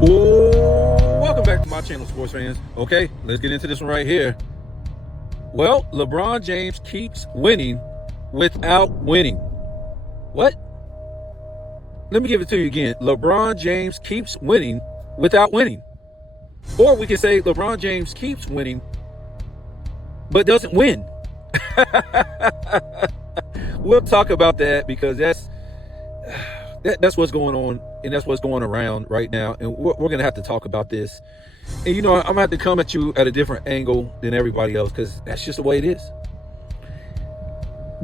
Welcome back to my channel, sports fans. Okay, let's get into this one right here. Well, LeBron James keeps winning without winning. What? Let me give it to you again. LeBron James keeps winning without winning. Or we can say LeBron James keeps winning but doesn't win. We'll talk about that because that's what's going on, and that's what's going around right now, and we're going to have to talk about this. And I'm going to have to come at you at a different angle than everybody else, because that's just the way it is.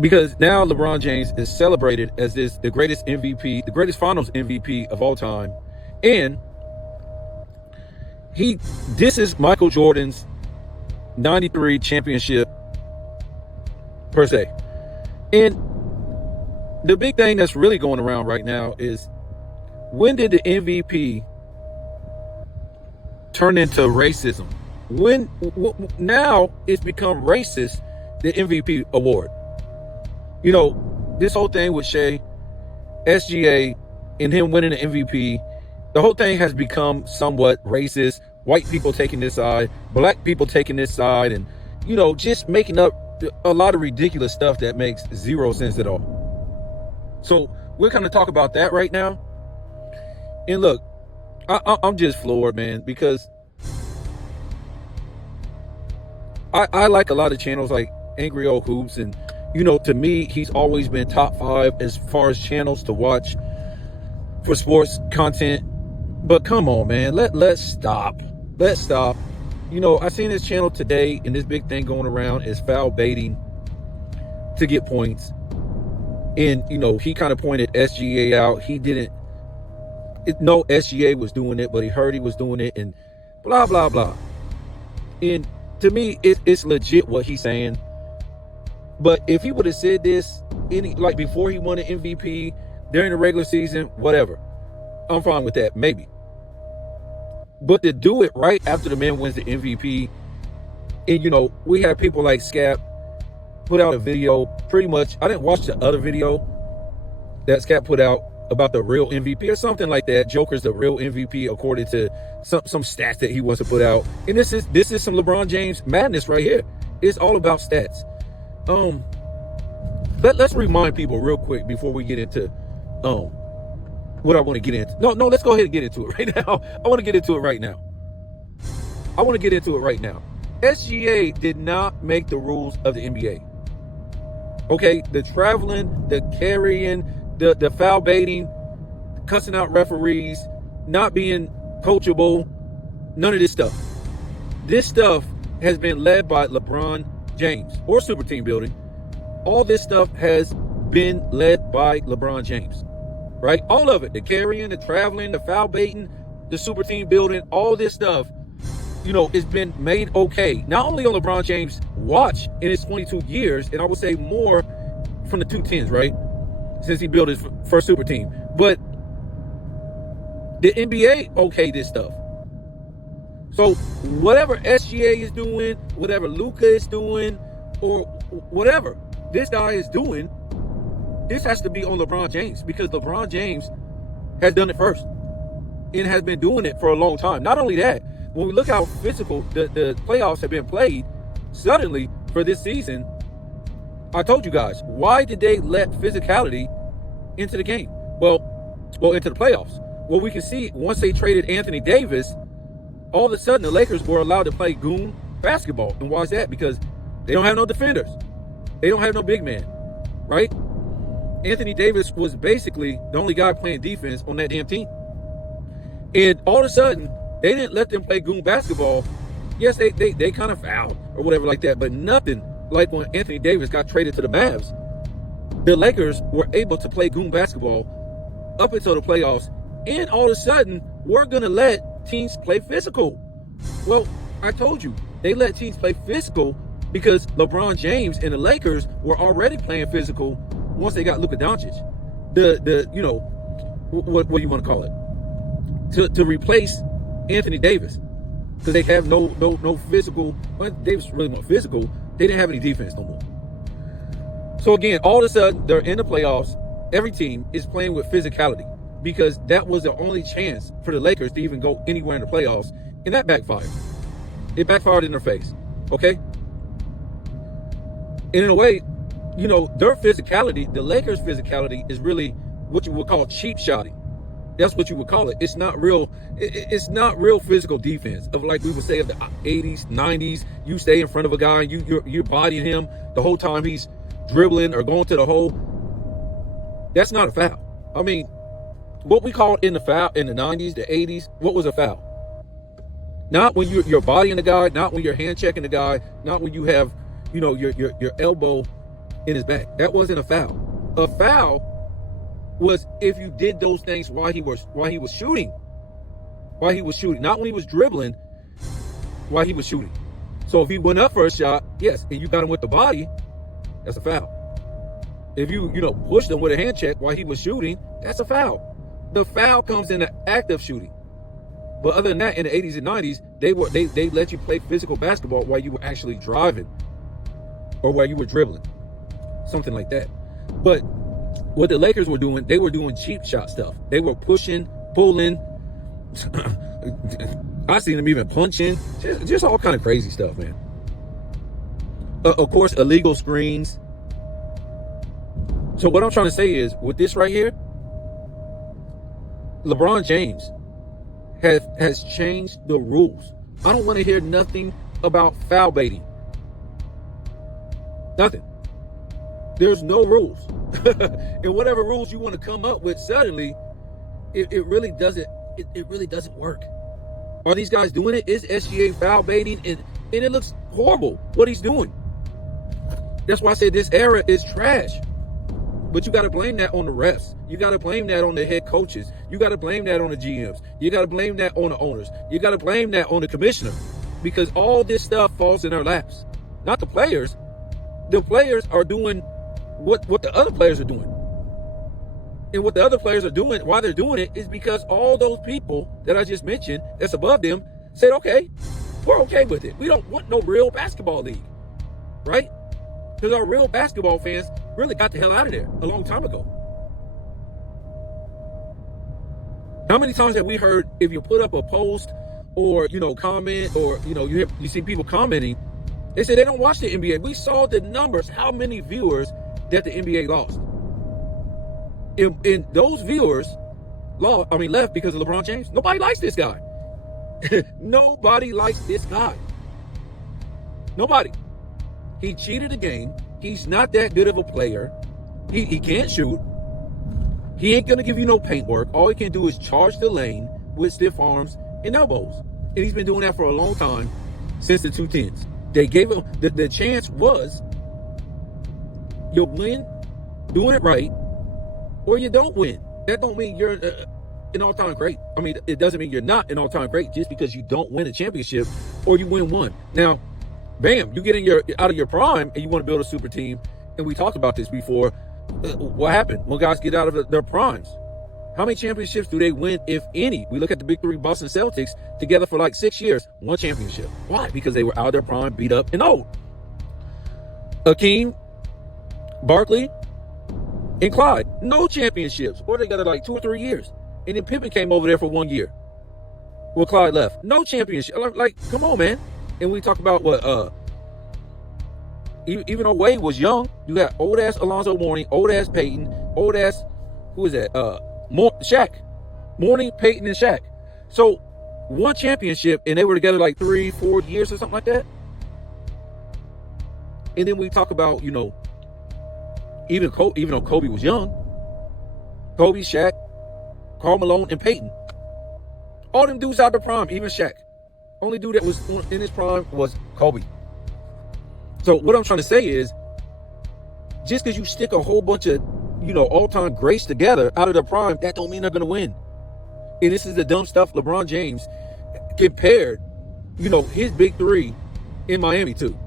Because now LeBron James is celebrated as the greatest MVP, the greatest finals MVP of all time, and this is Michael Jordan's 93 championship per se. And the big thing that's really going around right now is, when did the MVP turn into racism? Now it's become racist, the MVP award. This whole thing with Shea, SGA, and him winning the MVP, the whole thing has become somewhat racist. White people taking this side, black people taking this side, and just making up a lot of ridiculous stuff that makes zero sense at all. So we're going to talk about that right now. And look, I'm just floored, man, because I like a lot of channels like Angry Old Hoops, and to me, he's always been top 5 as far as channels to watch for sports content. But come on, man, let's stop. Let's stop. I seen this channel today, and this big thing going around is foul baiting to get points. And he kind of pointed SGA out. He didn't know SGA was doing it, but he heard he was doing it, and blah blah blah. And to me, it's legit what he's saying. But if he would have said this before he won an MVP, during the regular season, whatever, I'm fine with that, maybe. But to do it right after the man wins the MVP, and we have people like Scap put out a video, pretty much. I didn't watch the other video that Scap put out about the real MVP or something like that. Joker's the real MVP according to some stats that he wants to put out. And this is some LeBron James madness right here. It's all about stats. Let's remind people real quick before we get into what I want to get into. No, let's go ahead and get into it right now. I want to get into it right now. SGA did not make the rules of the NBA. Okay, the traveling, the carrying, the foul baiting, cussing out referees, not being coachable, none of this stuff. This stuff has been led by LeBron James, or super team building. All this stuff has been led by LeBron James, right? All of it, the carrying, the traveling, the foul baiting, the super team building, all this stuff, it's been made okay. Not only on LeBron James' watch in his 22 years, and I would say more from the 2010s, right? Since he built his first super team. But the NBA okay this stuff. So whatever SGA is doing, whatever Luka is doing, or whatever this guy is doing, this has to be on LeBron James, because LeBron James has done it first and has been doing it for a long time. Not only that, when we look how physical the playoffs have been played suddenly for this season, I told you guys, why did they let physicality into the game? Well, into the playoffs. Well, we can see once they traded Anthony Davis, all of a sudden the Lakers were allowed to play goon basketball. And why is that? Because they don't have no defenders. They don't have no big man, right? Anthony Davis was basically the only guy playing defense on that damn team. And all of a sudden, they didn't let them play goon basketball. Yes, they kind of fouled or whatever like that, but nothing like when Anthony Davis got traded to the Mavs. The Lakers were able to play goon basketball up until the playoffs, and all of a sudden, we're going to let teams play physical. Well, I told you, they let teams play physical because LeBron James and the Lakers were already playing physical once they got Luka Doncic. What do you want to call it? To replace Anthony Davis, because they have no physical. Well, Davis really not physical. They didn't have any defense no more. So again, all of a sudden they're in the playoffs. Every team is playing with physicality. because that was the only chance for the Lakers to even go anywhere in the playoffs, and that backfired. It backfired in their face, okay? And in a way, you know, their physicality, the Lakers' physicality, is really what you would call cheap shotting. That's what you would call it. It's not real. It's not real physical defense of, like we would say, of the 80s, 90s. You stay in front of a guy and you're bodying him the whole time he's dribbling or going to the hole. That's not a foul. I mean, what we called in the foul in the 90s, the 80s, what was a foul? Not when you're bodying the guy, not when you're hand checking the guy, not when you have, you know, your elbow in his back. That wasn't a foul. A foul was if you did those things while he was shooting. While he was shooting. Not when he was dribbling, while he was shooting. So if he went up for a shot, yes, and you got him with the body, that's a foul. If you pushed him with a hand check while he was shooting, that's a foul. The foul comes in the act of shooting. But other than that, in the 80s and 90s, they let you play physical basketball while you were actually driving or while you were dribbling. Something like that. But what the Lakers were doing, they were doing cheap shot stuff. They were pushing, pulling. I seen them even punching. Just all kind of crazy stuff, man. Of course, illegal screens. So what I'm trying to say is, with this right here, LeBron James has changed the rules. I don't want to hear nothing about foul baiting. Nothing. There's no rules. And whatever rules you want to come up with, suddenly, it really doesn't work. Are these guys doing it? Is SGA foul baiting? And it looks horrible what he's doing. That's why I say this era is trash. But you got to blame that on the refs. You got to blame that on the head coaches. You got to blame that on the GMs. You got to blame that on the owners. You got to blame that on the commissioner. Because all this stuff falls in their laps. Not the players. The players are doing what the other players are doing. And what the other players are doing, why they're doing it, is because all those people that I just mentioned that's above them said, okay, we're okay with it. We don't want no real basketball league. Right? Because our real basketball fans really got the hell out of there a long time ago. How many times have we heard, if you put up a post or, comment, or, you see people commenting, they say they don't watch the NBA. We saw the numbers, how many viewers that the NBA lost. And those viewers left because of LeBron James. Nobody likes this guy. Nobody likes this guy. Nobody. He cheated the game. He's not that good of a player. He can't shoot. He ain't going to give you no paint work. All he can do is charge the lane with stiff arms and elbows. And he's been doing that for a long time, since the 2010s. They gave him, the chance was, you'll win doing it right, or you don't win. That don't mean you're an all-time great. I mean, it doesn't mean you're not an all-time great just because you don't win a championship or you win one. Now, bam, you get out of your prime and you want to build a super team. And we talked about this before. What happened when guys get out of their primes? How many championships do they win, if any? We look at the big three, Boston Celtics, together for like 6 years, one championship. Why? Because they were out of their prime, beat up, and old. Hakeem, Barkley, and Clyde, no championships. Or they got it like 2 or 3 years. And then Pippen came over there for 1 year. Well, Clyde left. No championship. Like, come on, man. And we talk about what, even though Wade was young, you got old ass Alonzo Mourning, old ass Peyton, old ass, who is that? Shaq. Mourning, Peyton, and Shaq. So, one championship, and they were together like 3-4 years or something like that. And then we talk about, even though Kobe was young, Kobe, Shaq, Karl Malone, and Peyton. All them dudes out their prime, even Shaq. Only dude that was in his prime was Kobe. So what I'm trying to say is, just because you stick a whole bunch of, all-time greats together out of their prime, that don't mean they're going to win. And this is the dumb stuff LeBron James compared, his big three in Miami too.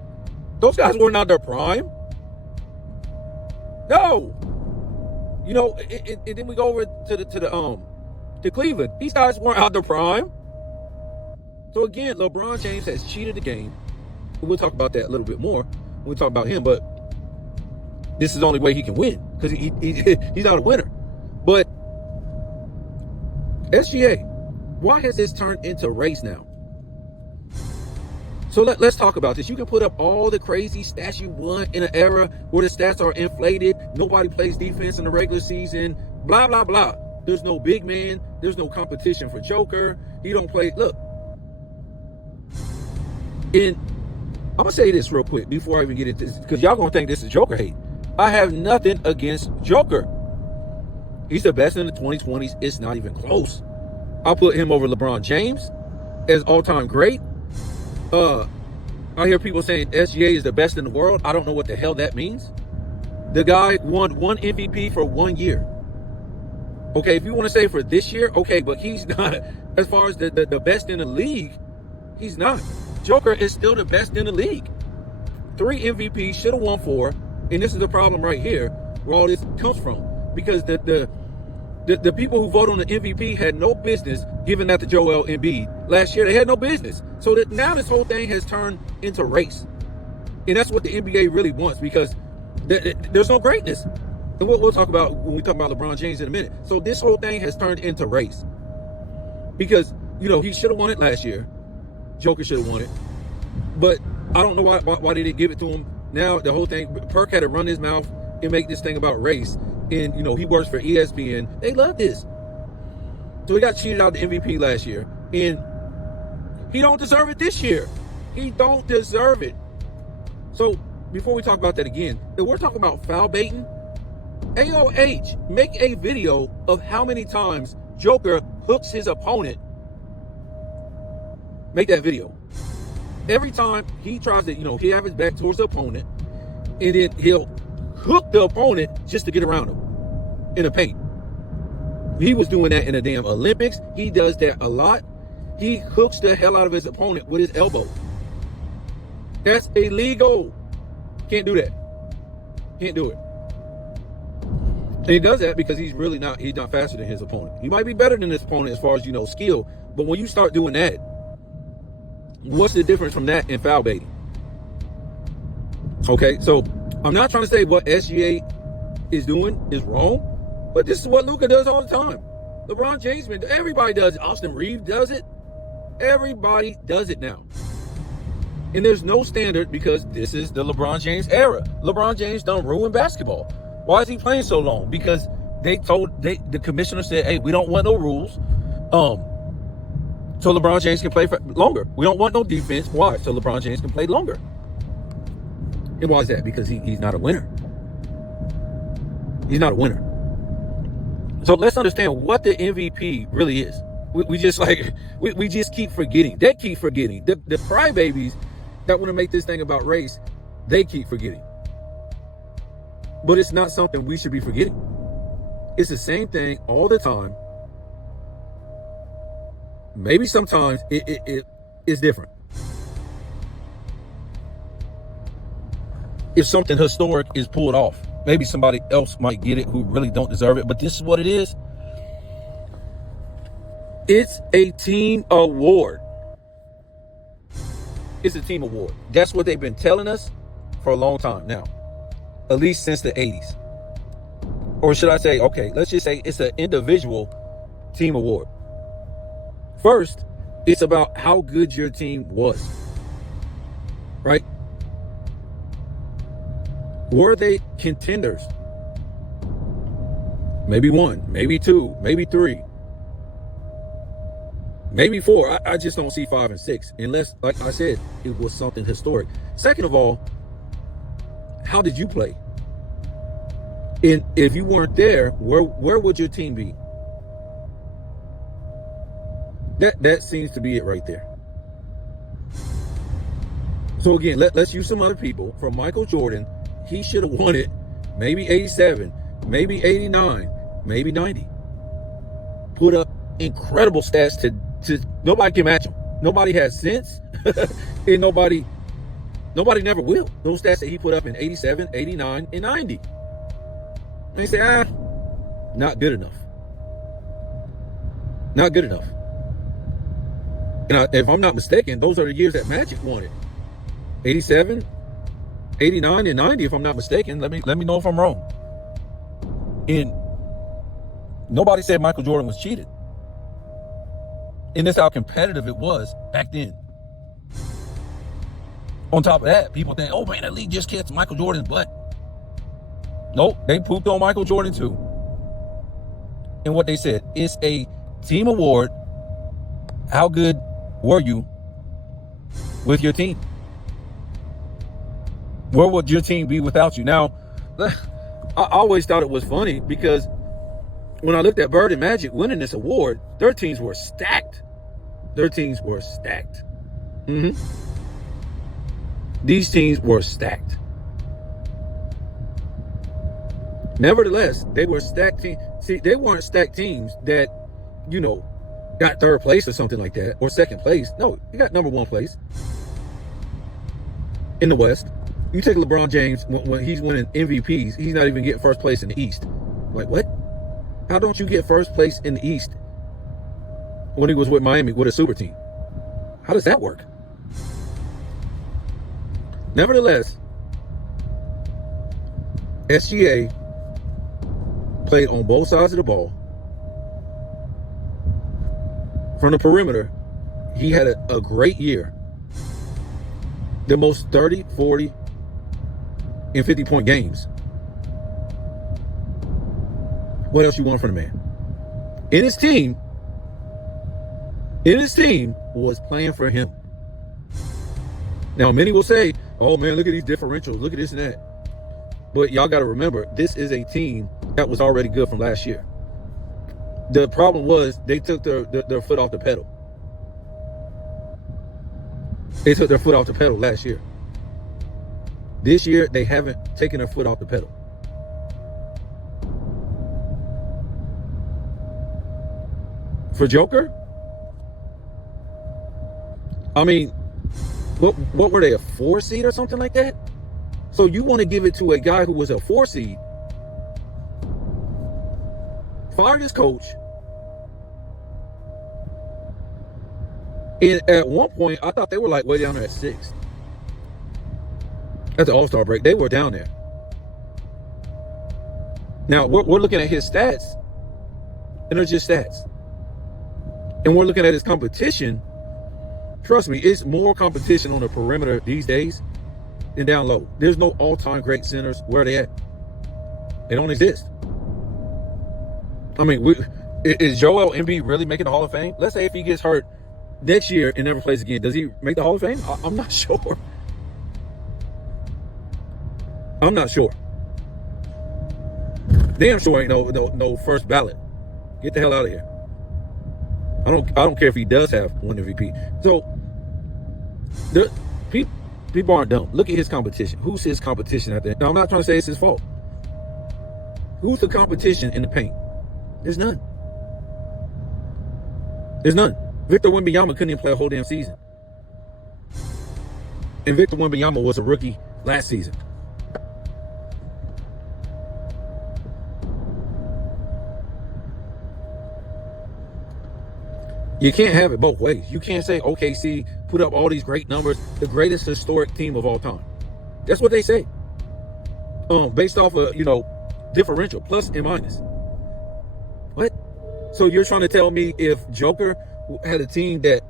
Those guys weren't out their prime. No. And then we go over to Cleveland. These guys weren't out their prime. So again, LeBron James has cheated the game. We'll talk about that a little bit more when we talk about him, but this is the only way he can win, because he's not a winner. But SGA, why has this turned into race now? So let's talk about this. You can put up all the crazy stats you want in an era where the stats are inflated. Nobody plays defense in the regular season. Blah, blah, blah. There's no big man. There's no competition for Joker. He don't play. Look. And I'm going to say this real quick before I even get into this, because y'all going to think this is Joker hate. I have nothing against Joker. He's the best in the 2020s. It's not even close. I'll put him over LeBron James as all-time great. I hear people saying SGA is the best in the world. I don't know what the hell that means. The guy won one MVP for 1 year. Okay, if you want to say for this year, okay, but he's not, as far as the best in the league, he's not. Joker is still the best in the league. 3 MVPs, should have won 4, and this is the problem right here where all this comes from. Because the people who vote on the MVP had no business giving that to Joel Embiid last year. They had no business. So that now this whole thing has turned into race. And that's what the NBA really wants, because there's no greatness. And we'll talk about when we talk about LeBron James in a minute. So this whole thing has turned into race. Because, you know, he should have won it last year. Joker should have won it. But I don't know why they didn't give it to him. Now the whole thing, Perk had to run his mouth and make this thing about race. And, you know, he works for ESPN. They love this. So he got cheated out the MVP last year. And he don't deserve it this year. He don't deserve it. So before we talk about that again, if we're talking about foul baiting, AOH, make a video of how many times Joker hooks his opponent. Make that video. Every time he tries to, you know, he have his back towards the opponent, and then he'll hook the opponent just to get around him in the paint. He was doing that in the damn Olympics. He does that a lot. He hooks the hell out of his opponent with his elbow. That's illegal. Can't do that. Can't do it. And he does that because he's not faster than his opponent. He might be better than his opponent as far as, you know, skill. But when you start doing that, what's the difference from that and foul baiting? Okay, so I'm not trying to say what SGA is doing is wrong, but this is what Luka does all the time. LeBron James, everybody does it. Austin Reeves does it. Everybody does it now. And there's no standard because this is the LeBron James era. LeBron James done ruined basketball. Why is he playing so long? Because the commissioner said, hey, we don't want no rules. So LeBron James can play for longer. We don't want no defense. Why? So LeBron James can play longer. And why is that? Because he's not a winner. He's not a winner. So let's understand what the MVP really is. We just keep forgetting. They keep forgetting. The crybabies that want to make this thing about race, they keep forgetting. But it's not something we should be forgetting. It's the same thing all the time. Maybe sometimes it is different. If something historic is pulled off, maybe somebody else might get it who really don't deserve it. But this is what it is. It's a team award. It's a team award. That's what they've been telling us for a long time now. At least since the 80s. Or should I say, okay, let's just say it's an individual team award. First, it's about how good your team was. Right? Were they contenders? Maybe 1, maybe 2, maybe 3. Maybe 4. I just don't see 5 and 6. Unless, like I said, it was something historic. Second of all, how did you play? And if you weren't there, where would your team be? That seems to be it right there. So again, let's use some other people. From Michael Jordan, he should have won it. Maybe 87, maybe 89, maybe 90. Put up incredible stats to nobody can match him. Nobody has sense, and nobody never will. Those stats that he put up in 87, 89, and 90. And they say, not good enough. Not good enough. And if I'm not mistaken, those are the years that Magic won it. 87, 89, and 90, if I'm not mistaken. Let me know if I'm wrong. And nobody said Michael Jordan was cheated. And that's how competitive it was back then. On top of that, people think, oh man, that league just kissed Michael Jordan's butt. Nope, they pooped on Michael Jordan too. And what they said, it's a team award. How good were you with your team? Where would your team be without you? Now, I always thought it was funny because when I looked at Bird and Magic winning this award, their teams were stacked. Their teams were stacked. These teams were stacked. Nevertheless, they were stacked teams. See, they weren't stacked teams that, you know, got third place or something like that, or second place. No, you got number one place in the West. You take LeBron James when he's winning MVPs, he's not even getting first place in the East. Like, what? How don't you get first place in the East when he was with Miami with a super team? How does that work? Nevertheless, SGA played on both sides of the ball. From the perimeter, he had a great year. The most 30, 40, and 50-point games. What else you want from the man? And his team was playing for him. Now, many will say, oh man, look at these differentials, look at this and that. But y'all got to remember, this is a team that was already good from last year. The problem was they took their foot off the pedal. They took their foot off the pedal last year. This year, they haven't taken their foot off the pedal. For Joker, I mean, what were they, a 4 seed or something like that? So you want to give it to a guy who was a 4 seed, fired his coach, and at one point, I thought they were like way down there at 6. At the All-Star break, they were down there. Now, we're looking at his stats, and they're just stats. And we're looking at his competition. Trust me, it's more competition on the perimeter these days than down low. There's no all-time great centers. Where are they at? They don't exist. I mean, is Joel Embiid really making the Hall of Fame? Let's say if he gets hurt next year and never plays again, does he make the Hall of Fame? I'm not sure. I'm not sure. Damn sure ain't no first ballot. Get the hell out of here. I don't care if he does have one MVP. So people aren't dumb. Look at his competition. Who's his competition out there? Now, I'm not trying to say it's his fault. Who's the competition in the paint? There's none. There's none. Victor Wembanyama couldn't even play a whole damn season. And Victor Wembanyama was a rookie last season. You can't have it both ways. You can't say OKC put up all these great numbers, the greatest historic team of all time. That's what they say. Based off of, differential, plus and minus. What? So you're trying to tell me if Joker had a team that,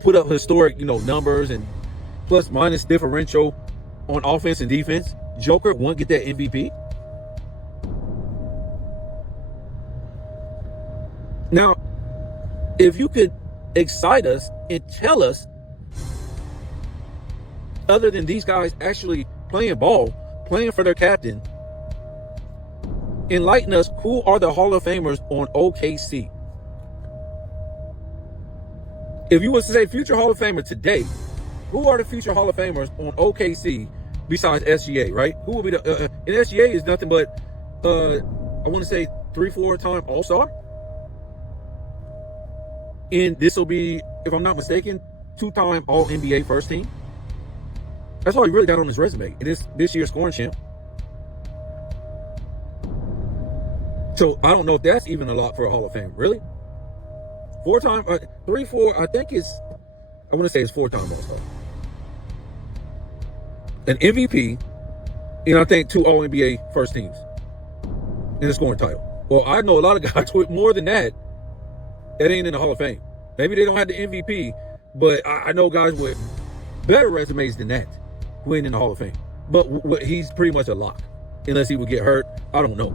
put up historic, numbers and plus minus differential on offense and defense, Joker won't get that MVP? Now, if you could excite us and tell us, other than these guys actually playing ball, playing for their captain, enlighten us, who are the Hall of Famers on OKC? If you was to say future Hall of Famer today, who are the future Hall of Famers on OKC besides SGA, right? Who will be the, and SGA is nothing but, I want to say 3-4 time All-Star. And this will be, if I'm not mistaken, 2-time All-NBA first team. That's all he really got on his resume. And it's this year's scoring champ. So I don't know if that's even a lot for a Hall of Fame. Really? 4-time, 3-4, I think it's, I want to say it's 4-time All-Star. An MVP, and I think 2 All-NBA first teams in the scoring title. Well, I know a lot of guys with more than that. It ain't in the Hall of Fame. Maybe they don't have the MVP, but I know guys with better resumes than that who ain't in the Hall of Fame. But he's pretty much a lock, unless he would get hurt. I don't know.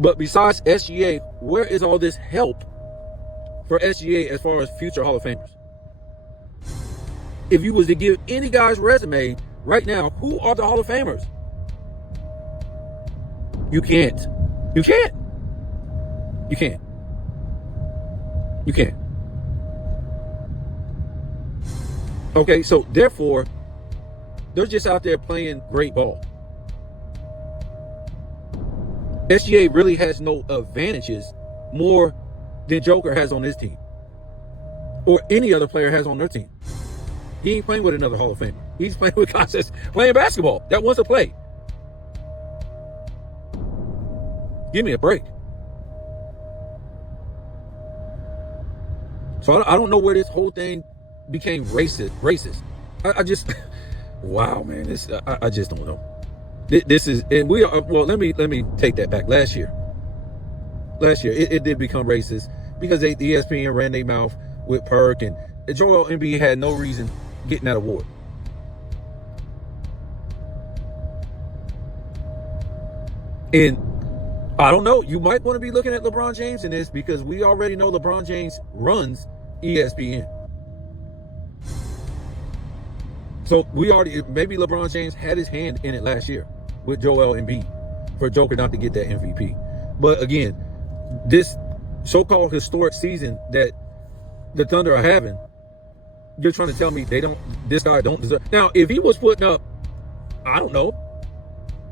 But besides SGA, where is all this help for SGA as far as future Hall of Famers? If you was to give any guy's resume right now, who are the Hall of Famers? You can't. You can't. You can't. You can't. Okay, so therefore, they're just out there playing great ball. SGA really has no advantages more than Joker has on his team or any other player has on their team. He ain't playing with another Hall of Famer. He's playing with guys that's playing basketball that wants to play. Give me a break. So I don't know where this whole thing became racist. I just, wow, man, I just don't know. This is, and we are, well, let me take that back. Last year, it did become racist because the ESPN ran their mouth with Perk, and Joel Embiid had no reason getting that award. And I don't know, you might want to be looking at LeBron James in this because we already know LeBron James runs ESPN. So maybe LeBron James had his hand in it last year with Joel Embiid for Joker not to get that MVP. But again, this so-called historic season that the Thunder are having, you're trying to tell me this guy don't deserve. Now, if he was putting up, I don't know,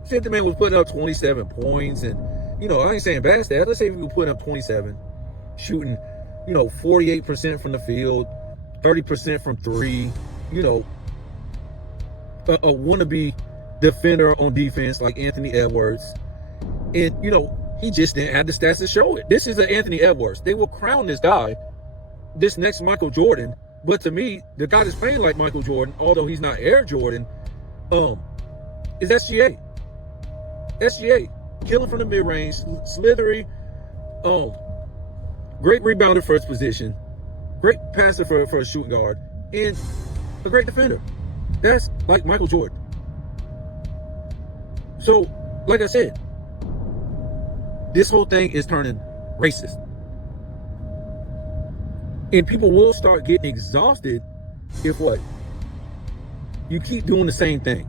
say the man was putting up 27 points and, I ain't saying bad stats. Let's say if he was putting up 27, shooting, 48% from the field, 30% from three, a wannabe defender on defense like Anthony Edwards. And, he just didn't have the stats to show it. This is an Anthony Edwards. They will crown this guy, this next Michael Jordan. But to me, the guy that's playing like Michael Jordan, although he's not Air Jordan, is SGA. SGA, killing from the mid-range, slithery, great rebounder for his position, great passer for a shooting guard, and a great defender. That's like Michael Jordan. So, like I said, this whole thing is turning racist. And people will start getting exhausted if what? You keep doing the same thing.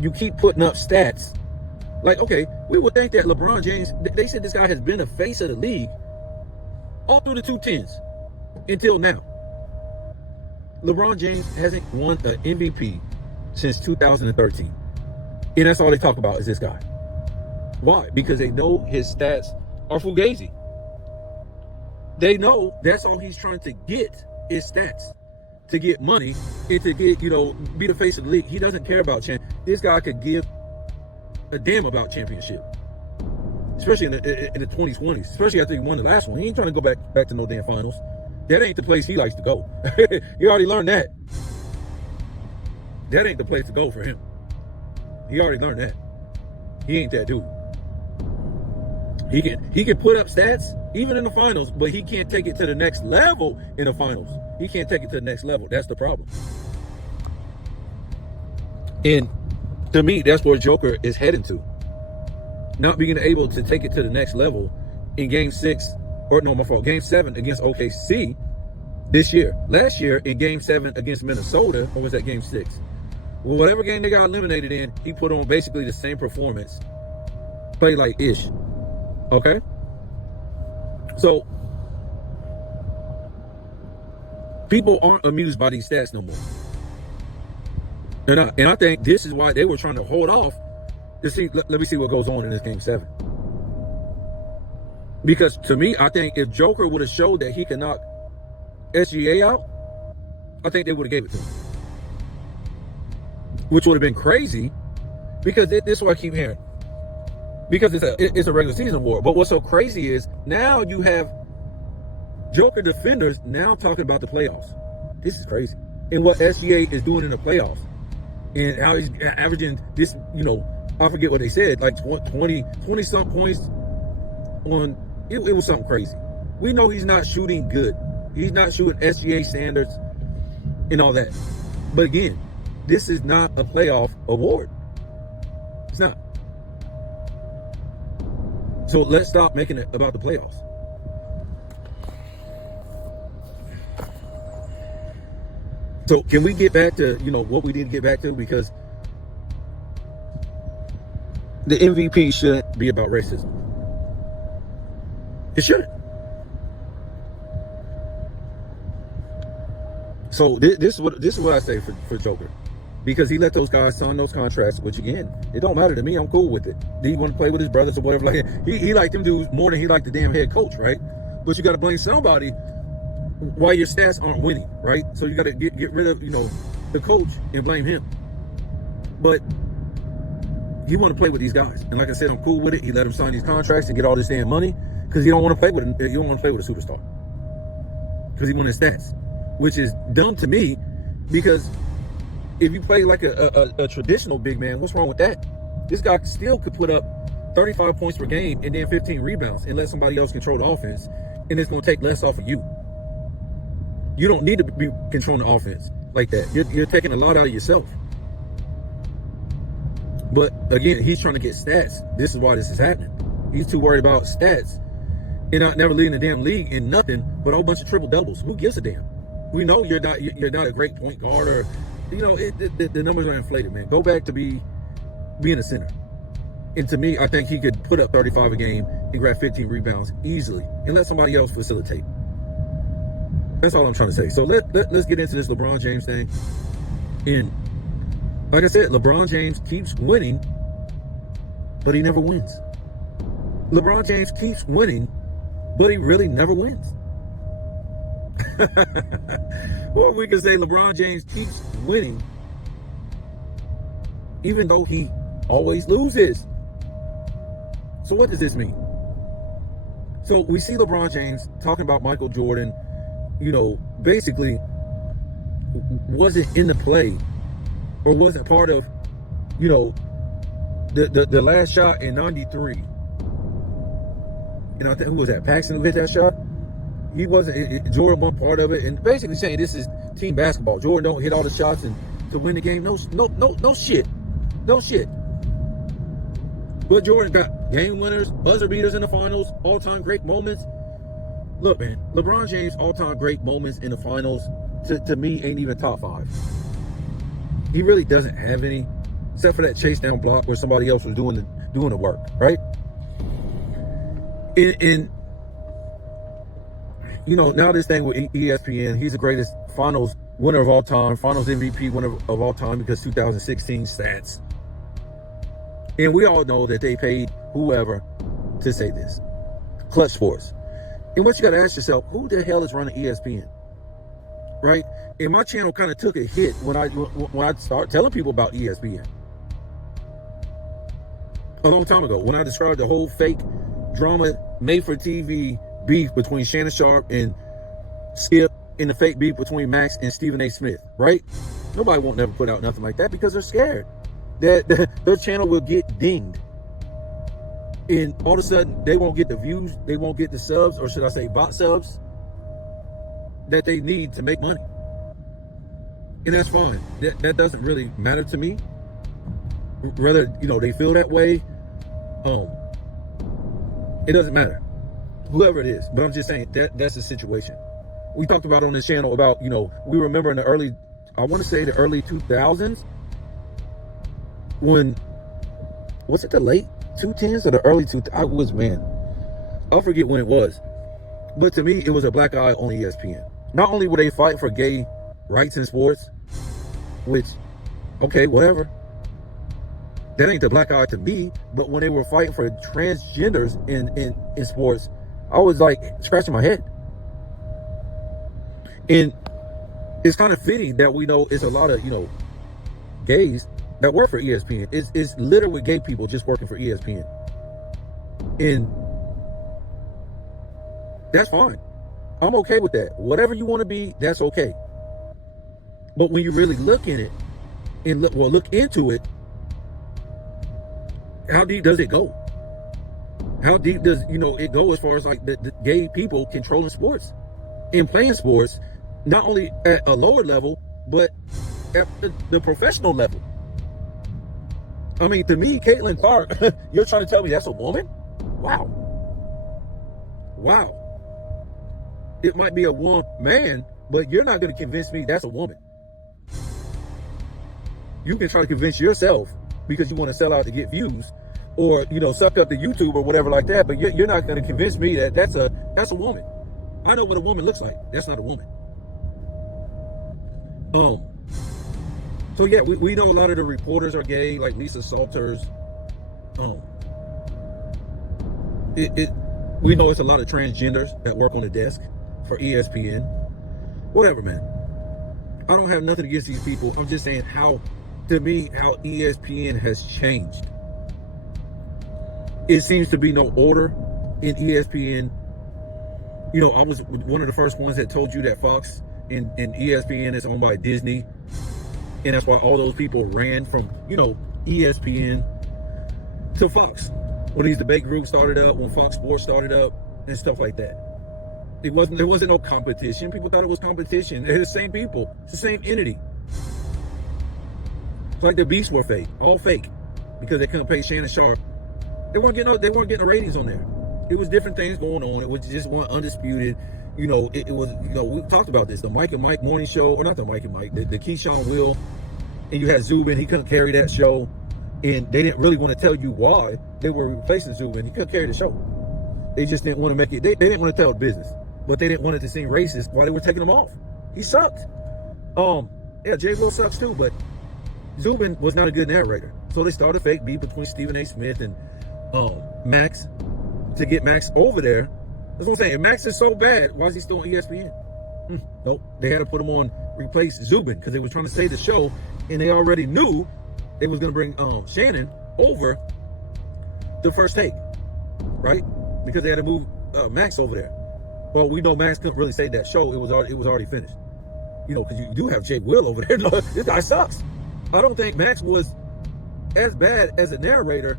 You keep putting up stats. Like, okay, we would think that LeBron James, they said this guy has been the face of the league all through the 2010s until now. LeBron James hasn't won an MVP since 2013. And that's all they talk about is this guy. Why? Because they know his stats are fugazi. They know that's all he's trying to get is stats. To get money and to get, be the face of the league. He doesn't care about this guy could give a damn about championship. Especially in the 2020s. Especially after he won the last one. He ain't trying to go back to no damn finals. That ain't the place he likes to go. He already learned that. That ain't the place to go for him. He already learned that. He ain't that dude. He can put up stats even in the finals, but he can't take it to the next level in the finals. He can't take it to the next level. That's the problem. And to me, that's where Joker is heading to. Not being able to take it to the next level in Game 7 against OKC this year. Last year in Game 7 against Minnesota, or was that Game 6? Well, whatever game they got eliminated in, he put on basically the same performance. Played like ish. Okay? So, people aren't amused by these stats no more. And I think this is why they were trying to hold off to see, let me see what goes on in this Game 7. Because to me, I think if Joker would have showed that he can knock SGA out, I think they would have gave it to him. Which would have been crazy, because this is what I keep hearing. Because it's a regular season award. But what's so crazy is now you have Joker defenders now talking about the playoffs. This is crazy. And what SGA is doing in the playoffs. And how he's averaging this, I forget what they said, like 20 something points on, it was something crazy. We know he's not shooting good. He's not shooting SGA standards and all that. But again, this is not a playoff award. It's not. So let's stop making it about the playoffs. So can we get back to, what we didn't get back to? Because the MVP shouldn't be about racism. It shouldn't. So this is what I say for Joker. Because he let those guys sign those contracts, which again, it don't matter to me. I'm cool with it. Did he want to play with his brothers or whatever? Like he liked them dudes more than he liked the damn head coach, right? But you got to blame somebody why your stats aren't winning, right? So you got to get rid of the coach and blame him. But he want to play with these guys, and like I said, I'm cool with it. He let them sign these contracts and get all this damn money because he don't want to play with him. You don't want to play with a superstar because he wanted stats, which is dumb to me because. If you play like a traditional big man, what's wrong with that? This guy still could put up 35 points per game and then 15 rebounds and let somebody else control the offense, and it's going to take less off of you. You don't need to be controlling the offense like that. You're taking a lot out of yourself. But again, he's trying to get stats. This is why this is happening. He's too worried about stats and not never leading the damn league in nothing but a whole bunch of triple doubles. Who gives a damn? We know you're not a great point guard or. The numbers are inflated, man. Go back to being a center. And to me, I think he could put up 35 a game and grab 15 rebounds easily and let somebody else facilitate. That's all I'm trying to say. So let's get into this LeBron James thing. And like I said, LeBron James keeps winning, but he never wins. LeBron James keeps winning, but he really never wins. Or we can say LeBron James keeps winning even though he always loses. So what does this mean? So we see LeBron James talking about Michael Jordan, basically wasn't in the play or wasn't part of, the last shot in 93. I think, who was that? Paxson who hit that shot? He wasn't. Jordan wasn't part of it, and basically saying this is team basketball. Jordan don't hit all the shots and to win the game. No shit. But Jordan got game winners, buzzer beaters in the finals, all-time great moments. Look, man, LeBron James' all-time great moments in the finals to me ain't even top 5. He really doesn't have any, except for that chase down block where somebody else was doing the work, right? And now this thing with ESPN, he's the greatest finals winner of all time, finals MVP winner of all time because 2016 stats. And we all know that they paid whoever to say this. Clutch Sports. And what you got to ask yourself, who the hell is running ESPN? Right? And my channel kind of took a hit when I started telling people about ESPN. A long time ago, when I described the whole fake drama made for TV beef between Shannon Sharp and Skip and the fake beef between Max and Stephen A. Smith, right? Nobody won't never put out nothing like that because they're scared that their channel will get dinged. And all of a sudden, they won't get the views, they won't get the subs, or should I say bot subs, that they need to make money. And that's fine. That doesn't really matter to me. Whether, they feel that way, it doesn't matter. Whoever it is. But I'm just saying that's the situation. We talked about on this channel about, we remember in the early 2000s when, was it the late 2010s or the early 2000s? I forget when it was. But to me, it was a black eye on ESPN. Not only were they fighting for gay rights in sports, which, okay, whatever. That ain't the black eye to me, but when they were fighting for transgenders in sports, I was like scratching my head. And it's kind of fitting that we know it's a lot of, gays that work for ESPN. It's literally gay people just working for ESPN. And that's fine. I'm okay with that. Whatever you want to be, that's okay. But when you really look in it and look into it, how deep does it go? How deep does it go as far as like the gay people controlling sports and playing sports, not only at a lower level but at the professional level? I mean, to me, Caitlin Clark, you're trying to tell me that's a woman? Wow. It might be a man, but you're not going to convince me that's a woman. You can try to convince yourself because you want to sell out to get views, or suck up to YouTube or whatever like that. But you're not going to convince me that that's a woman. I know what a woman looks like. That's not a woman. So yeah, we know a lot of the reporters are gay, like Lisa Salters. We know it's a lot of transgenders that work on the desk for ESPN. Whatever, man. I don't have nothing against these people. I'm just saying how ESPN has changed. It seems to be no order in ESPN. I was one of the first ones that told you that Fox and ESPN is owned by Disney. And that's why all those people ran from, ESPN to Fox. When these debate groups started up, when Fox Sports started up, and stuff like that. There wasn't no competition. People thought it was competition. They're the same people. It's the same entity. It's like the Beasts were fake. All fake. Because they couldn't pay Shannon Sharp. They weren't getting the ratings on there. It was different things going on. It was just one undisputed. It was, we talked about this. The Mike and Mike morning show, or not the Mike and Mike, the Keyshawn Will. And you had Zubin. He couldn't carry that show. And they didn't really want to tell you why they were replacing Zubin. He couldn't carry the show. They just didn't want to make it. They didn't want to tell the business. But they didn't want it to seem racist while they were taking him off. He sucked. Yeah, Jay Will sucks too, but Zubin was not a good narrator. So they started a fake beef between Stephen A. Smith and Max to get Max over there. That's what I'm saying. If Max is so bad, why is he still on ESPN? Nope. They had to put him on, replace Zubin, because they were trying to save the show, and they already knew they was going to bring Shannon over the First Take, right? Because they had to move Max over there. Well, we know Max couldn't really save that show. It was already finished. Because you do have Jake Will over there. No, this guy sucks. I don't think Max was as bad as a narrator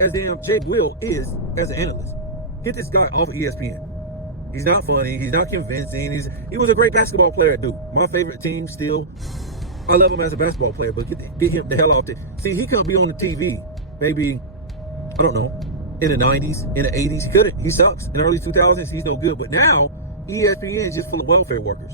as damn Jake Will is as an analyst. Get this guy off of ESPN. He's not funny. He's not convincing. He was a great basketball player, dude. My favorite team still. I love him as a basketball player, but get him the hell off there. See, he couldn't be on the TV. Maybe, I don't know, in the 90s, in the 80s. He couldn't. He sucks. In the early 2000s, he's no good. But now, ESPN is just full of welfare workers.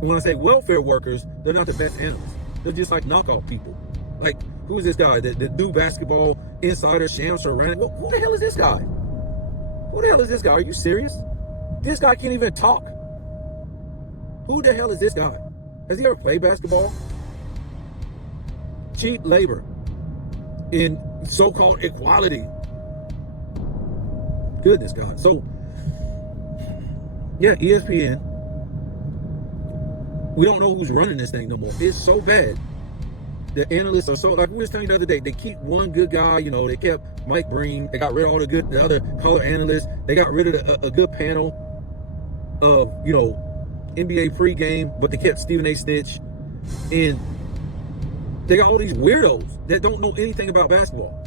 And when I say welfare workers, they're not the best analysts. They're just like knockoff people. Like, who is this guy? The new basketball insider, Shams Charania. Who the hell is this guy? Who the hell is this guy? Are you serious? This guy can't even talk. Who the hell is this guy? Has he ever played basketball? Cheap labor in so-called equality. Goodness God. So, yeah, ESPN. We don't know who's running this thing no more. It's so bad. The analysts are so, like we were telling you the other day, they keep one good guy. They kept Mike Breen. They got rid of all the other color analysts. They got rid of a good panel of, NBA pregame, but they kept Stephen A. Snitch. And they got all these weirdos that don't know anything about basketball.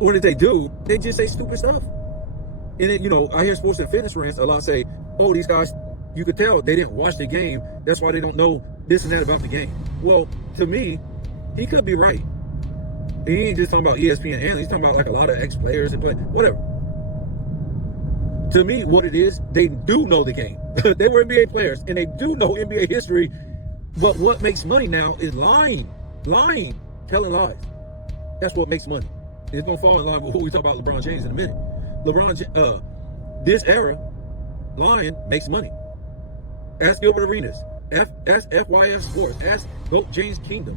Or if they do, they just say stupid stuff. And then, I hear sports and fitness rants a lot say, oh, these guys, you could tell they didn't watch the game. That's why they don't know this and that about the game. Well, to me, he could be right. He ain't just talking about ESPN analysts. He's talking about like a lot of ex-players and whatever. To me, what it is, they do know the game. They were NBA players, and they do know NBA history. But what makes money now is lying, telling lies. That's what makes money. It's gonna fall in line with what we talk about LeBron James in a minute. This era, lying makes money. Ask Gilbert Arenas. Ask FYF Sports. Ask Goat James Kingdom.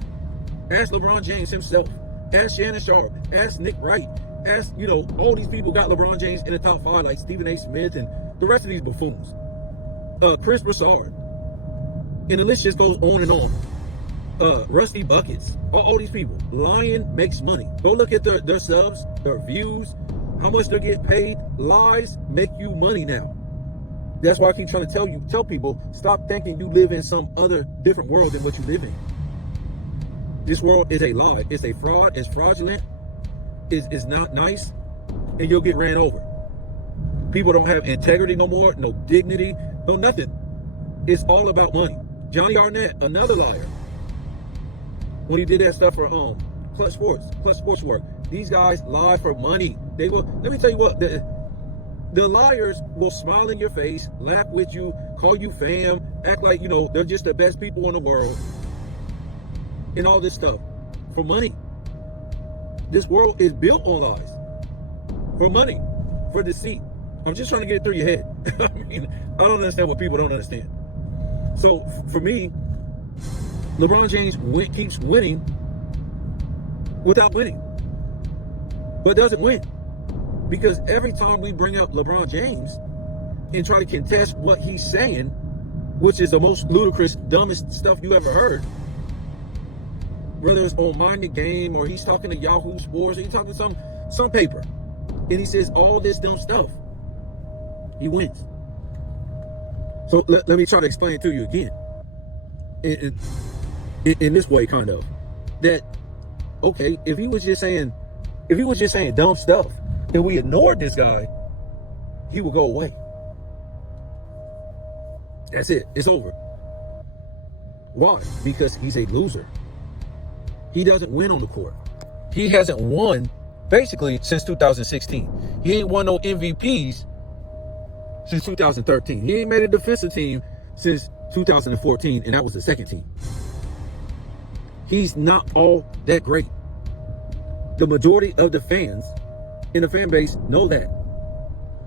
Ask LeBron James himself. Ask Shannon Sharp. Ask Nick Wright. Ask, all these people got LeBron James in the top 5, like Stephen A. Smith and the rest of these buffoons. Chris Broussard. And the list just goes on and on. Rusty Buckets. All these people. Lying makes money. Go look at their subs, their views, how much they're getting paid. Lies make you money now. That's why I keep trying to tell people, stop thinking you live in some other different world than what you live in. This world is a lie. It's a fraud. It's fraudulent. It's not nice. and you'll get ran over. People don't have integrity no more, no dignity, no nothing. It's all about money. Johnny Arnett, another liar. When he did that stuff for Clutch Sports Work. These guys lie for money. They will. Let me tell you what. The liars will smile in your face, laugh with you, call you fam, act like they're just the best people in the world, and all this stuff for money. This world is built on lies, for money, for deceit. I'm just trying to get it through your head. I mean, I don't understand what people don't understand. So for me, LeBron James keeps winning without winning, but doesn't win. Because every time we bring up LeBron James and try to contest what he's saying, which is the most ludicrous, dumbest stuff you ever heard, whether it's on Mind the Game or he's talking to Yahoo Sports or he's talking to some paper, and he says all this dumb stuff, he wins. So let me try to explain it to you again. In this way, kind of, that, okay, if he was just saying dumb stuff, and we ignored this guy, he will go away. That's it. It's over. Why? Because he's a loser. He doesn't win on the court. He hasn't won basically since 2016. He ain't won no MVPs since 2013. He ain't made a defensive team since 2014, and that was the second team. He's not all that great. The majority of the fans in the fan base know that.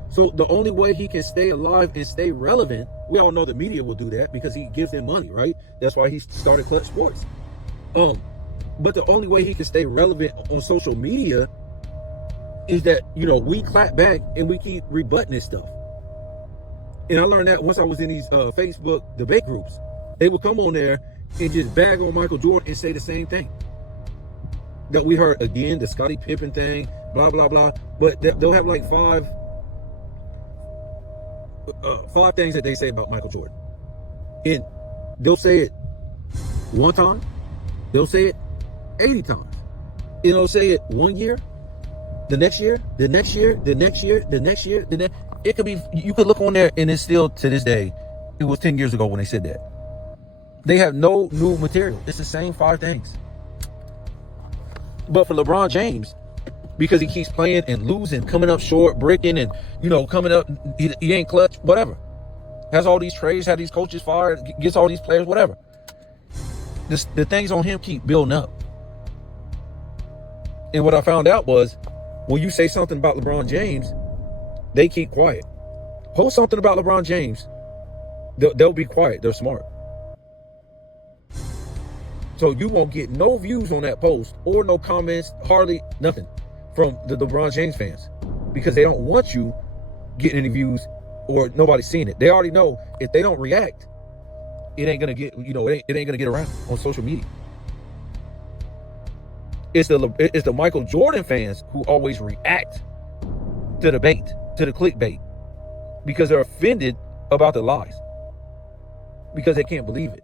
So the only way he can stay alive and stay relevant, we all know the media will do that because he gives them money, right? That's why he started Clutch Sports. But the only way he can stay relevant on social media is that, we clap back and we keep rebutting this stuff. And I learned that once I was in these Facebook debate groups. They would come on there and just bag on Michael Jordan and say the same thing that we heard again, the Scottie Pippen thing, blah, blah, blah. But they'll have like five things that they say about Michael Jordan. And they'll say it one time. They'll say it 80 times. And they'll say it 1 year, the next year, the next year, the next year, the next year, the next. It could be, you could look on there and it's still to this day, it was 10 years ago when they said that. They have no new material. It's the same 5 things. But for LeBron James, because he keeps playing and losing, coming up short, breaking, and coming up, he ain't clutch, whatever. Has all these trades, had these coaches fired, gets all these players, whatever. The things on him keep building up. And what I found out was, when you say something about LeBron James, they keep quiet. Post something about LeBron James, they'll be quiet. They're smart. So you won't get no views on that post or no comments, hardly nothing from the LeBron James fans, because they don't want you getting any views or nobody seeing it. They already know if they don't react, it ain't gonna get, it ain't gonna get around on social media. It's the Michael Jordan fans who always react to the bait, to the clickbait, because they're offended about the lies, because they can't believe it.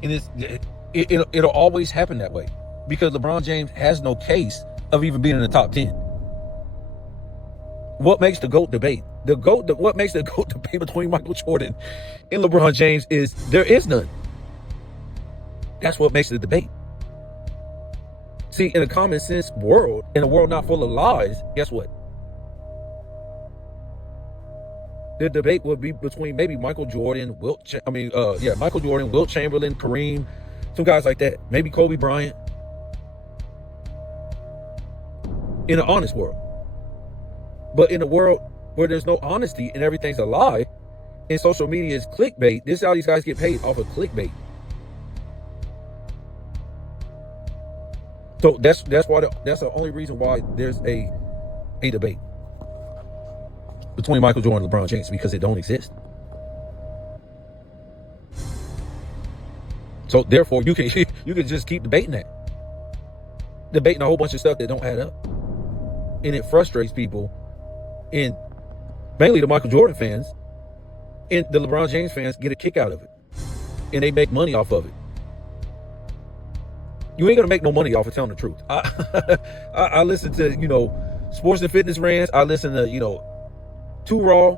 And it'll always happen that way, because LeBron James has no case of even being in the top 10. What makes the GOAT debate? What makes the GOAT debate between Michael Jordan and LeBron James is there is none. That's what makes the debate. See, in a common sense world, in a world not full of lies, guess what? The debate would be between maybe Michael Jordan, Wilt Chamberlain, Kareem, some guys like that. Maybe Kobe Bryant. In an honest world. But in a world where there's no honesty and everything's a lie, and social media is clickbait, this is how these guys get paid, off of clickbait. So that's the only reason why there's a debate between Michael Jordan and LeBron James, because it don't exist. So therefore, you can just keep debating a whole bunch of stuff that don't add up, and it frustrates people, and mainly the Michael Jordan fans, and the LeBron James fans get a kick out of it, and they make money off of it. You ain't gonna make no money off of telling the truth. I listen to, sports and fitness rants. I listen to, Too Raw.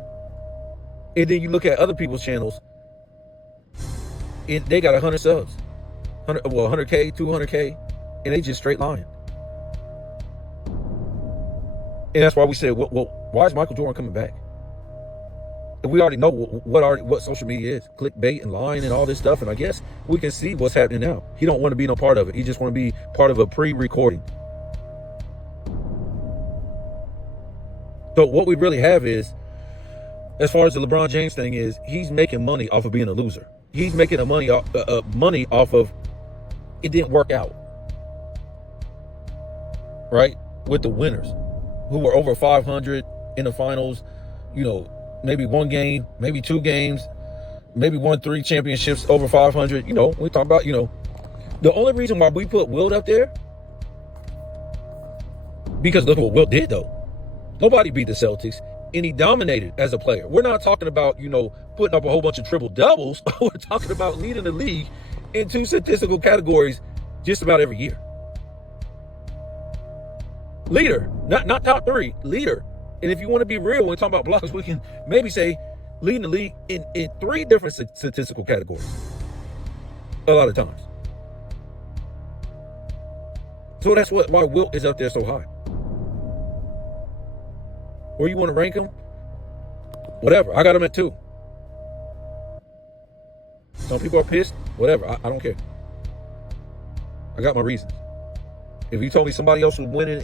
And then you look at other people's channels, and they got 100 subs. 100K, 200K, and they just straight lying. And that's why we said, well, why is Michael Jordan coming back? And we already know what social media is, clickbait and lying and all this stuff. And I guess we can see what's happening now. He don't want to be no part of it. He just want to be part of a pre-recording. So what we really have is, as far as the LeBron James thing is, he's making money off of being a loser. He's making money off of it didn't work out, right? With the winners who were over 500 in the finals, maybe one game, maybe two games, maybe won 3 championships over 500. We talk about, the only reason why we put Wilt up there, because look at what Wilt did though. Nobody beat the Celtics, and he dominated as a player. We're not talking about, putting up a whole bunch of triple doubles. We're talking about leading the league in 2 statistical categories just about every year. Leader, not top 3, leader. And if you want to be real when we talk about blocks, we can maybe say leading the league in 3 different statistical categories. A lot of times. So that's why Wilt is up there so high. Where you want to rank him? Whatever. I got him at 2. Some people are pissed. Whatever. I don't care. I got my reasons. If you told me somebody else was winning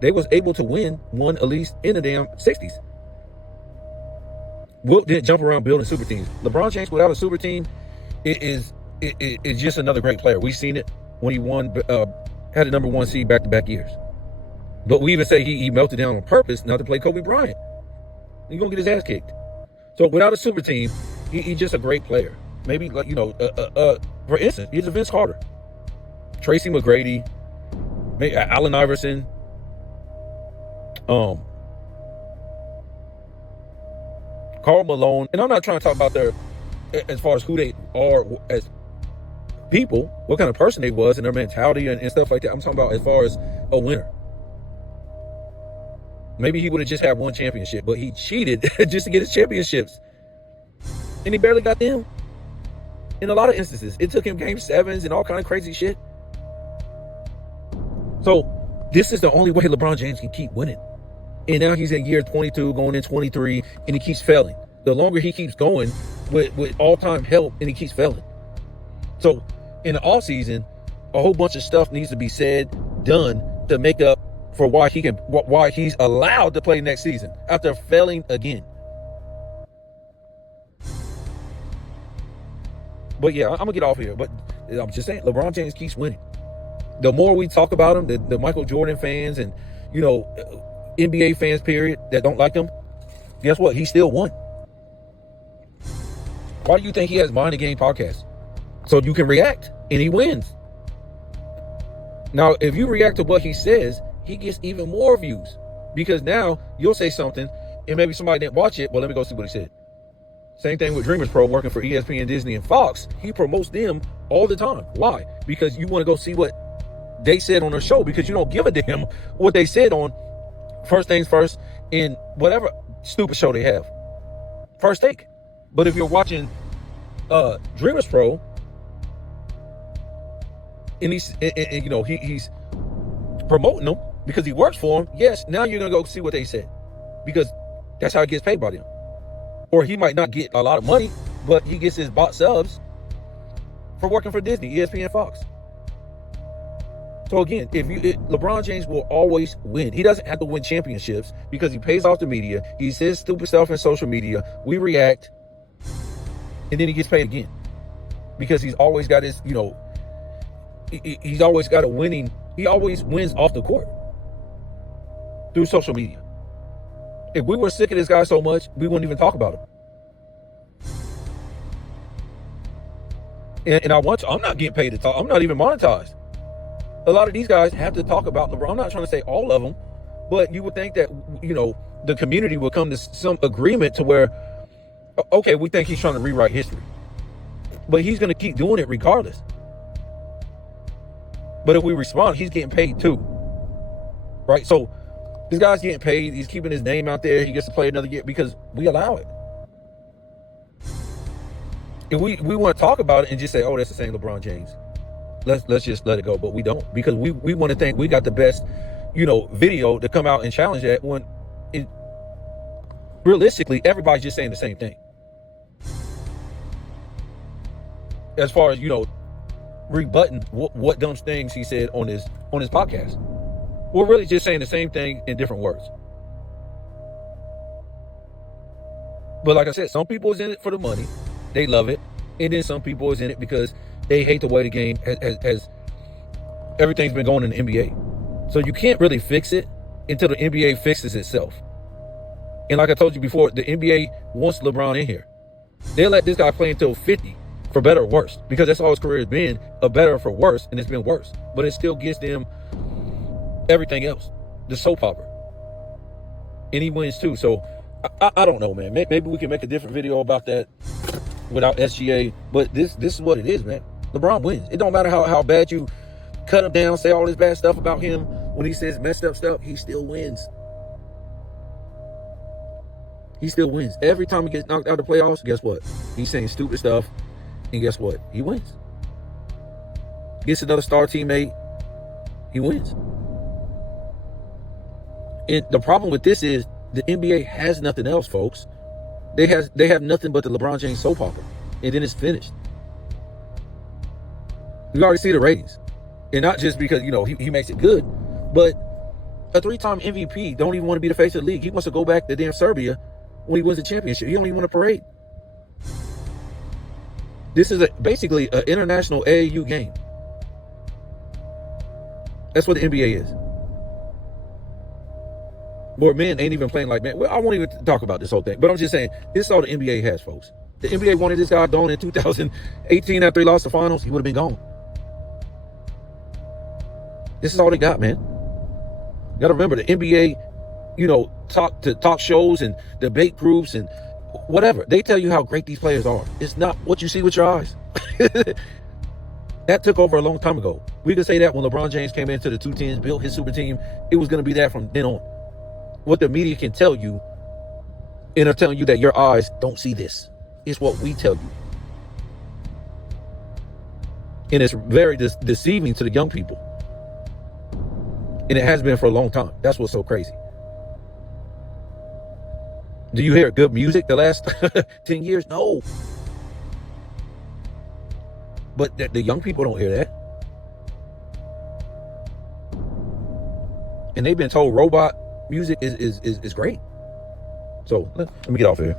they was able to win one at least in the damn 60s. Wilt didn't jump around building super teams. LeBron James without a super team is just another great player. We've seen it when he won, had the number 1 seed back-to-back years. But we even say he melted down on purpose not to play Kobe Bryant. He's gonna get his ass kicked. So without a super team, he's just a great player. Maybe for instance, he's a Vince Carter, Tracy McGrady, maybe Allen Iverson, Karl Malone. And I'm not trying to talk about their, as far as who they are as people, what kind of person they was and their mentality and stuff like that. I'm talking about as far as a winner. Maybe he would have just had 1 championship, but he cheated just to get his championships. And he barely got them. In a lot of instances, it took him game 7s and all kind of crazy shit. So this is the only way LeBron James can keep winning. And now he's in year 22, going in 23, and he keeps failing. The longer he keeps going with all-time help, and he keeps failing. So in the offseason, a whole bunch of stuff needs to be said, done to make up for why he's allowed to play next season after failing again. But yeah, I'm gonna get off here. But I'm just saying, LeBron James keeps winning. The more we talk about him, the Michael Jordan fans and NBA fans, period, that don't like him, guess what? He still won. Why do you think he has Mind the Game podcast? So you can react, and he wins. Now, if you react to what he says, he gets even more views, because now you'll say something and maybe somebody didn't watch it. Well, let me go see what he said. Same thing with Dreamers Pro, working for ESPN, Disney, and Fox. He promotes them all the time. Why? Because you want to go see what they said on their show, because you don't give a damn what they said on First Things First in whatever stupid show they have. First Take. But if you're watching Dreamers Pro, and he's promoting them because he works for him, yes, now you're gonna go see what they said, because that's how he gets paid by them. Or he might not get a lot of money, but he gets his bot subs for working for Disney, ESPN, Fox. So again, LeBron James will always win. He doesn't have to win championships because he pays off the media. He says stupid stuff in social media. We react, and then he gets paid again because he's always got his, he's always got a winning. He always wins off the court through social media. If we were sick of this guy so much, we wouldn't even talk about him. And I'm not getting paid to talk. I'm not even monetized. A lot of these guys have to talk about LeBron. I'm not trying to say all of them, but you would think that, the community will come to some agreement to where, okay, we think he's trying to rewrite history. But he's going to keep doing it regardless. But if we respond, he's getting paid too. Right? So this guy's getting paid. He's keeping his name out there. He gets to play another year because we allow it. If we want to talk about it and just say, oh, that's the same LeBron James, let's just let it go. But we don't, because we want to think we got the best, video to come out and challenge that, when realistically everybody's just saying the same thing. As far as, rebutting what dumb things he said on his podcast. We're really just saying the same thing in different words. But like I said, some people is in it for the money. They love it. And then some people is in it because they hate the way the game has everything's been going in the NBA. So you can't really fix it until the NBA fixes itself. And like I told you before, the NBA wants LeBron in here. They'll let this guy play until 50, for better or worse, because that's all his career has been, a better for worse, and it's been worse. But it still gives them everything else, the soap opera. And he wins too. So I don't know, man. Maybe we can make a different video about that without SGA. But this is what it is, man. LeBron wins. It don't matter how bad you cut him down, say all this bad stuff about him. When he says messed up stuff, he still wins. He still wins. Every time he gets knocked out of the playoffs, guess what? He's saying stupid stuff. And guess what? He wins. Gets another star teammate. He wins. And the problem with this is the NBA has nothing else, folks. They have nothing but the LeBron James soap opera. And then it's finished. You already see the ratings. And not just because, he makes it good, but a 3-time MVP don't even want to be the face of the league. He wants to go back to damn Serbia when he wins the championship. He don't even want to parade. This is basically an international AAU game. That's what the NBA is. More men ain't even playing like men. Well, I won't even talk about this whole thing, but I'm just saying, this is all the NBA has, folks. The NBA wanted this guy gone in 2018 after he lost the finals. He would have been gone. This is all they got, man. You got to remember, the NBA, talk shows and debate groups and whatever. They tell you how great these players are. It's not what you see with your eyes. That took over a long time ago. We could say that when LeBron James came into the 210s, built his super team, it was going to be that from then on. What the media can tell you, and they're telling you that your eyes don't see this. It's what we tell you. And it's very deceiving to the young people. And it has been for a long time. That's what's so crazy. Do you hear good music the last 10 years? No. But the young people don't hear that. And they've been told robot music is great. So let me get off here.